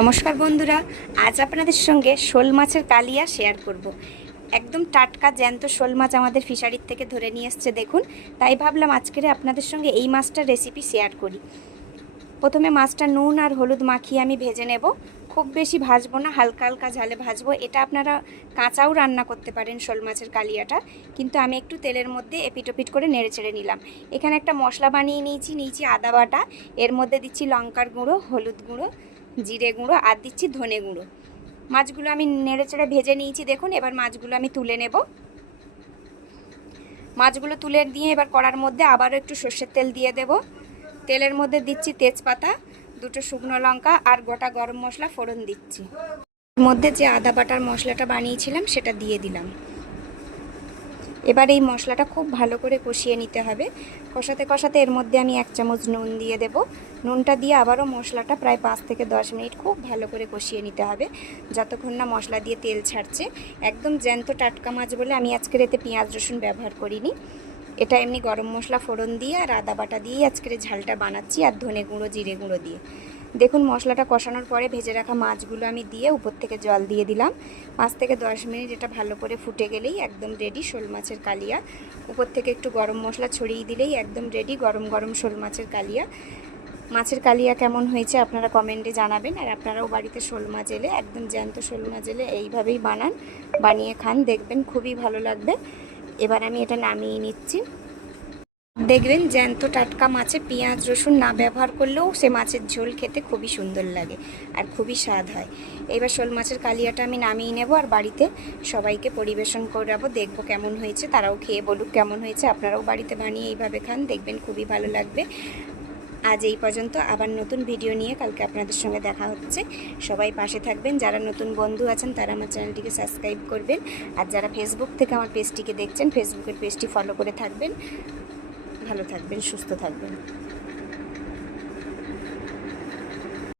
নমস্কার বন্ধুরা, আজ আপনাদের সঙ্গে শোল মাছের কালিয়া শেয়ার করব। একদম টাটকা জ্যান্ত শোল মাছ আমাদের ফিশারির থেকে ধরে নিয়ে এসছে দেখুন। তাই ভাবলাম আজকের আপনাদের সঙ্গে এই মাছটার রেসিপি শেয়ার করি। প্রথমে মাছটা নুন আর হলুদ মাখিয়ে আমি ভেজে নেব। খুব বেশি ভাজবো না, হালকা হালকা ঝালে ভাজবো। এটা আপনারা কাঁচাও রান্না করতে পারেন শোল মাছের কালিয়াটা, কিন্তু আমি একটু তেলের মধ্যে এপিটোপিট করে নেড়ে চেড়ে নিলাম। এখানে একটা মশলা বানিয়ে নিয়েছি আদা বাটা। এর মধ্যে দিচ্ছি লঙ্কার গুঁড়ো, হলুদ গুঁড়ো, জিরে গুঁড়ো আর দিচ্ছি ধনে গুঁড়ো। মাছগুলো আমি নেড়ে চেড়ে ভেজে নিয়েছি দেখুন। এবার মাছগুলো আমি তুলে নেব। মাছগুলো তুলে দিয়ে এবার কড়ার মধ্যে আবারও একটু সর্ষের তেল দিয়ে দেব। তেলের মধ্যে দিচ্ছি তেজপাতা, দুটো শুকনো লঙ্কা আর গোটা গরম মশলা ফোড়ন দিচ্ছি। এর মধ্যে যে আদা বাটার মশলাটা বানিয়েছিলাম সেটা দিয়ে দিলাম। এবার এই মশলাটা খুব ভালো করে কষিয়ে নিতে হবে। কষাতে কষাতে এর মধ্যে আমি 1 চামচ নুন দিয়ে দেব। নুনটা দিয়ে আবারও মশলাটা প্রায় 5 থেকে 10 মিনিট খুব ভালো করে কষিয়ে নিতে হবে, যতক্ষণ না মশলা দিয়ে তেল ছাড়ছে। একদম জ্যান্ত টাটকা মাছ বলে আমি আজকের এতে পেঁয়াজ রসুন ব্যবহার করিনি। এটা এমনি গরম মশলা ফোড়ন দিয়ে আর আদা বাটা দিয়েই আজকের ঝালটা বানাচ্ছি, আর ধনে গুঁড়ো জিরে গুঁড়ো দিয়ে। দেখুন মশলাটা কষানোর পরে ভেজে রাখা মাছগুলো আমি দিয়ে উপর থেকে জল দিয়ে দিলাম। 5 থেকে 10 মিনিট এটা ভালো করে ফুটে গেলেই একদম রেডি শোল মাছের কালিয়া। উপর থেকে একটু গরম মশলা ছড়িয়ে দিলেই একদম রেডি গরম গরম শোল মাছের কালিয়া। মাছের কালিয়া কেমন হয়েছে আপনারা কমেন্টে জানাবেন। আর আপনারাও বাড়িতে শোল মাছ এলে, একদম জ্যান্ত শোল মাছ এলে এইভাবেই বানিয়ে খান, দেখবেন খুবই ভালো লাগবে। এবার আমি এটা নামিয়ে নিচ্ছি। দেখবেন জ্যান্ত টাটকা মাছে পেঁয়াজ রসুন না ব্যবহার করলেও সে মাছের ঝোল খেতে খুবই সুন্দর লাগে আর খুবই স্বাদ হয়। এবার শোল মাছের কালিয়াটা আমি নামিয়ে নেব আর বাড়িতে সবাইকে পরিবেশন করাবো। দেখবো কেমন হয়েছে, তারাও খেয়ে বলুক কেমন হয়েছে। আপনারাও বাড়িতে বানিয়ে এইভাবে খান, দেখবেন খুবই ভালো লাগবে। আজ এই পর্যন্ত, আবার নতুন ভিডিও নিয়ে কালকে আপনাদের সঙ্গে দেখা হচ্ছে। সবাই পাশে থাকবেন। যারা নতুন বন্ধু আছেন তারা আমার চ্যানেলটিকে সাবস্ক্রাইব করবেন, আর যারা ফেসবুক থেকে আমার পেজটিকে দেখছেন ফেসবুকের পেজটি ফলো করে থাকবেন। ভালো থাকবেন, সুস্থ থাকবেন।